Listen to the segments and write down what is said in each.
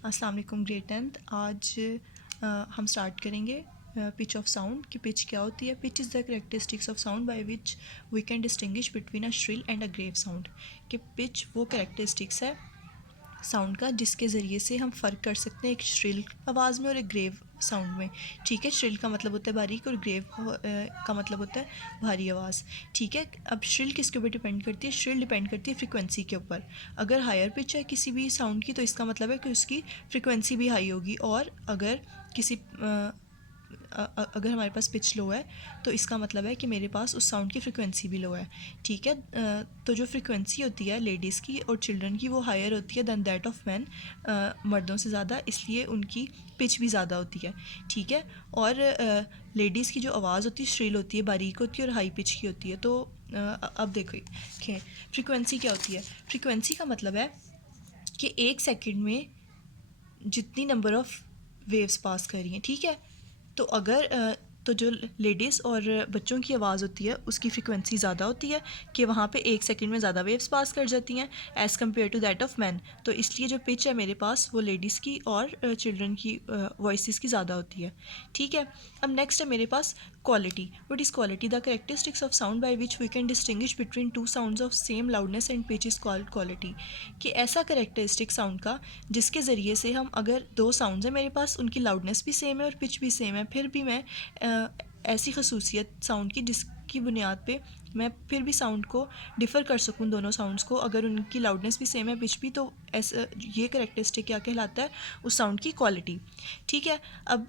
अस्सलाम वालेकुम grade 10th। आज हम स्टार्ट करेंगे पिच ऑफ साउंड कि पिच क्या होती है। Pitch is the characteristics of sound by which we can distinguish between a shrill and a grave sound. कि पिच वो करेक्टरिस्टिक्स है साउंड का जिसके ज़रिए से हम फ़र्क कर सकते हैं एक श्रिल आवाज़ में और एक ग्रेव साउंड में। ठीक है, श्रिल का मतलब होता है बारीक और ग्रेव का मतलब होता है भारी आवाज़। ठीक है, अब श्रिल किसके ऊपर डिपेंड करती है? श्रिल डिपेंड करती है फ्रीक्वेंसी के ऊपर। अगर हायर पिच है किसी भी साउंड की तो इसका मतलब है कि उसकी फ्रीक्वेंसी भी हाई होगी, और अगर किसी अगर हमारे पास पिच लो है तो इसका मतलब है कि मेरे पास उस साउंड की फ्रीक्वेंसी भी लो है। ठीक है, तो जो फ्रीक्वेंसी होती है लेडीज़ की और चिल्ड्रन की वो हायर होती है दैन दैट ऑफ मैन, मर्दों से ज़्यादा, इसलिए उनकी पिच भी ज़्यादा होती है। ठीक है, और लेडीज़ की जो आवाज़ होती है श्रिल होती है, बारीक होती है और हाई पिच की होती है। तो अब देखिए फ्रीक्वेंसी क्या होती है। फ्रीक्वेंसी का मतलब है कि एक सेकंड में जितनी नंबर ऑफ़ वेव्स पास कर रही हैं। ठीक है, तो अगर तो जो लेडीज़ और बच्चों की आवाज़ होती है उसकी फ्रीक्वेंसी ज़्यादा होती है कि वहाँ पे एक सेकंड में ज़्यादा वेव्स पास कर जाती हैं as compare to that of man. तो इसलिए जो पिच है मेरे पास वो लेडीज़ की और चिल्ड्रन की वॉइसेस की ज़्यादा होती है। ठीक है, अब नेक्स्ट है मेरे पास quality. What is quality? The characteristics of sound by which we can distinguish between two sounds of same loudness and pitch is called quality. कि ऐसा करेक्टरिस्टिक साउंड का जिसके ज़रिए से हम, अगर दो साउंड्स हैं मेरे पास, उनकी लाउडनेस भी सेम है और पिच भी सेम है, फिर भी मैं ऐसी खसूसियत साउंड की जिसकी बुनियाद पे मैं फिर भी साउंड को डिफ़र कर सकूं दोनों साउंड्स को, अगर उनकी लाउडनेस भी सेम है पिच भी, तो ऐसा ये करेक्टरिस्टिक क्या कहलाता है? उस साउंड की क्वालिटी। ठीक है, अब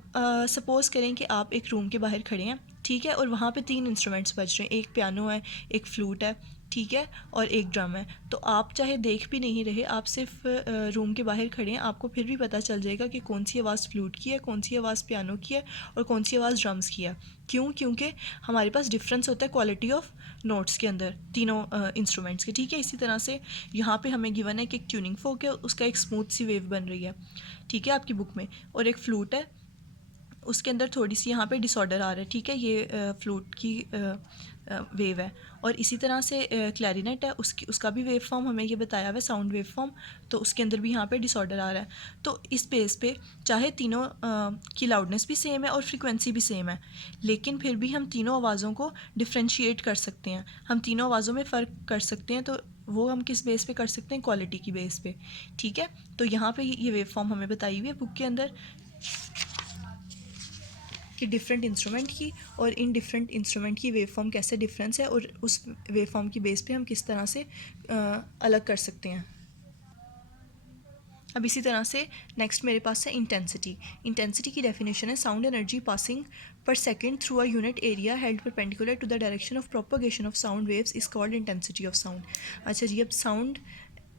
सपोज़ करें कि आप एक रूम के बाहर खड़े हैं, ठीक है, और वहाँ पे 3 इंस्ट्रूमेंट्स बज रहे हैं, एक पियानो है, एक फ्लूट है, ठीक है, और एक ड्रम है। तो आप चाहे देख भी नहीं रहे, आप सिर्फ रूम के बाहर खड़े हैं, आपको फिर भी पता चल जाएगा कि कौन सी आवाज़ फ्लूट की है, कौन सी आवाज़ पियानो की है और कौन सी आवाज़ ड्रम्स की है। क्यों? क्योंकि हमारे पास डिफरेंस होता है क्वालिटी ऑफ नोट्स के अंदर तीनों इंस्ट्रूमेंट्स के। ठीक है, इसी तरह से यहाँ पे हमें गिवन है कि एक ट्यूनिंग फोक है, उसका एक स्मूथ सी वेव बन रही है, ठीक है, आपकी बुक में, और एक फ्लूट है, उसके अंदर थोड़ी सी यहाँ पे डिसऑर्डर आ रहा है। ठीक है, ये फ्लूट की वेव है। और इसी तरह से क्लैरिनेट है, उसका भी वेव फॉर्म हमें ये बताया हुआ है, साउंड वेव फॉर्म, तो उसके अंदर भी यहाँ पे डिसऑर्डर आ रहा है। तो इस बेस पे चाहे तीनों की लाउडनेस भी सेम है और फ्रीक्वेंसी भी सेम है, लेकिन फिर भी हम तीनों आवाज़ों को डिफ्रेंशिएट कर सकते हैं, हम तीनों आवाज़ों में फ़र्क कर सकते हैं। तो वो हम किस बेस पे कर सकते हैं? क्वालिटी की बेस पे। ठीक है, तो यहाँ पे ये वेव फॉर्म हमें बताई हुई है बुक के अंदर कि डिफरेंट इंस्ट्रूमेंट की और इन डिफरेंट इंस्ट्रूमेंट की वेव फॉर्म कैसे डिफरेंस है, और उस वेव फॉर्म की बेस पे हम किस तरह से अलग कर सकते हैं। अब इसी तरह से नेक्स्ट मेरे पास है इंटेंसिटी। इंटेंसिटी की डेफिनेशन है sound energy passing per second through a unit area held perpendicular to the direction of propagation of sound waves is called intensity of sound. अच्छा जी, अब साउंड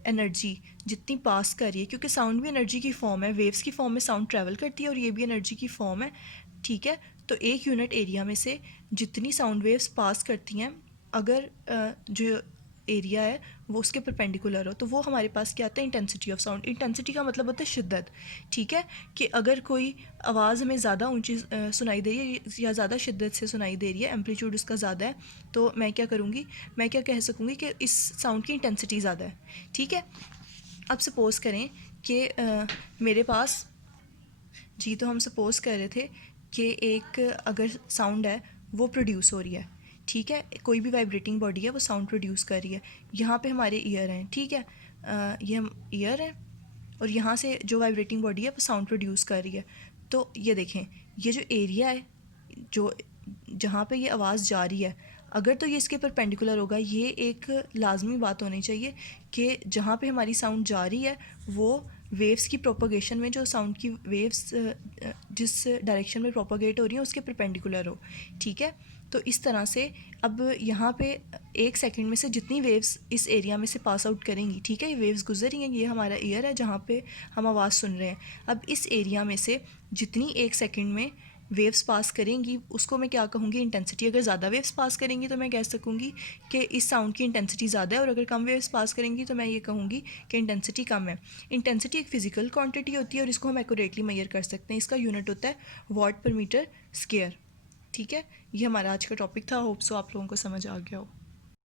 एनर्जी जितनी पास कर रही है, क्योंकि साउंड भी एनर्जी की फॉर्म है, वेव्स की फॉर्म में साउंड ट्रैवल करती है और ये भी एनर्जी की फॉर्म है। ठीक है, तो एक यूनिट एरिया में से जितनी साउंड वेव्स पास करती हैं, अगर जो एरिया है वो उसके परपेंडिकुलर हो, तो वो हमारे पास क्या आता है? Intensity of sound. इंटेंसिटी का मतलब होता है शिद्दत। ठीक है, कि अगर कोई आवाज़ हमें ज़्यादा ऊंची सुनाई दे रही है या ज़्यादा शिद्दत से सुनाई दे रही है, एम्पलीट्यूड उसका ज़्यादा है, तो मैं क्या करूँगी, मैं क्या कह सकूँगी कि इस साउंड की इंटेंसिटी ज़्यादा है। ठीक है, अब सपोज़ करें कि मेरे पास जी, तो हम सपोज़ कर रहे थे कि एक अगर साउंड है वो प्रोड्यूस हो रही है, ठीक है, कोई भी वाइब्रेटिंग बॉडी है वो साउंड प्रोड्यूस कर रही है। यहाँ पे हमारे ईयर हैं, ठीक है, ये हम ईयर हैं और यहाँ से जो वाइब्रेटिंग बॉडी है वो साउंड प्रोड्यूस कर रही है। तो ये देखें, ये जो एरिया है, जो जहाँ पे ये आवाज़ जा रही है, अगर तो ये इसके परपेंडिकुलर होगा, ये एक लाजमी बात होनी चाहिए कि जहाँ पे हमारी साउंड जा रही है वो वेव्स की प्रोपोगेशन में, जो साउंड की वेव्स जिस डायरेक्शन में प्रोपोगेट हो रही हैं उसके परपेंडिकुलर हो। ठीक है, तो इस तरह से अब यहाँ पे एक सेकंड में से जितनी वेव्स इस एरिया में से पास आउट करेंगी, ठीक है, ये वेव्स गुजर रही हैं, ये हमारा ईयर है जहाँ पे हम आवाज़ सुन रहे हैं। अब इस एरिया में से जितनी एक सेकंड में वेव्स पास करेंगी उसको मैं क्या कहूँगी? इंटेंसिटी। अगर ज़्यादा वेव्स पास करेंगी तो मैं कह सकूँगी कि इस साउंड की इंटेंसिटी ज़्यादा है, और अगर कम वेव्स पास करेंगी तो मैं ये कहूँगी कि इंटेंसिटी कम है। इंटेंसिटी एक फ़िज़िकल क्वांटिटी होती है और इसको हम एक्यूरेटली मेजर कर सकते हैं। इसका यूनिट होता है वॉट पर मीटर स्क्वायर। ठीक है, ये हमारा आज का टॉपिक था। होप सो आप लोगों को समझ आ गया हो।